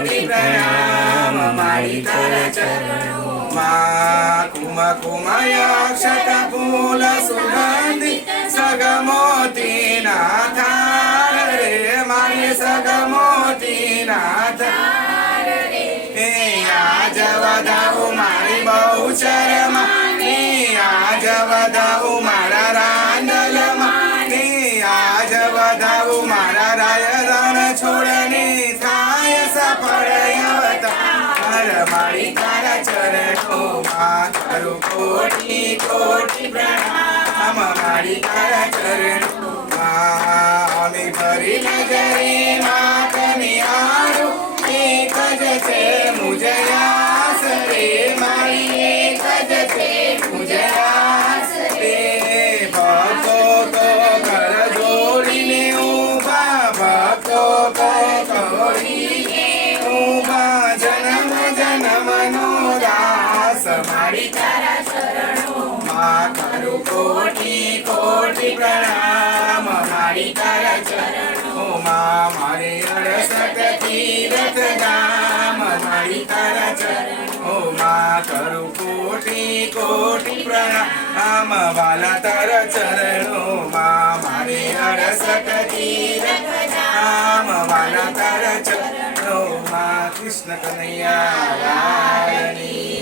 કોટી પ્રણામ મારી તારા ચરણો. માં કુમ કુમયક્ષત ફૂલ સુગંધી સગમોતી ના રે. મારી સગમોતી નાથ હે આજ મારી બહુ આજ રાંદલમાં. હે આજ વધાવું મારા રાય રણ છોડની ચરણોમાં તારું કોટી કોટી પ્રણામ મારી તારા ચરણોમાં અમે ફરી નજરે માતની આરું એક જ છે મુજયાસ રે મારી એક જ છે મુજયાસ રે ભક્તો તો ઘર જોડીને ઊભા, ભક્તો તો જોડીને મારી તારા માં કરું કોટી કોટી પ્રણામ. મારી તારા ચરણોમાં મારે અડસઠ તીરથ ગામ મારી તારા ચરણોમાં કરું કોટી કોટી પ્રણામ. વાલા તારા ચરણોમાં મારે અડસઠ તીરથ ગામ વાલા તારા ચરણોમાં કૃષ્ણ કનૈયા લાલની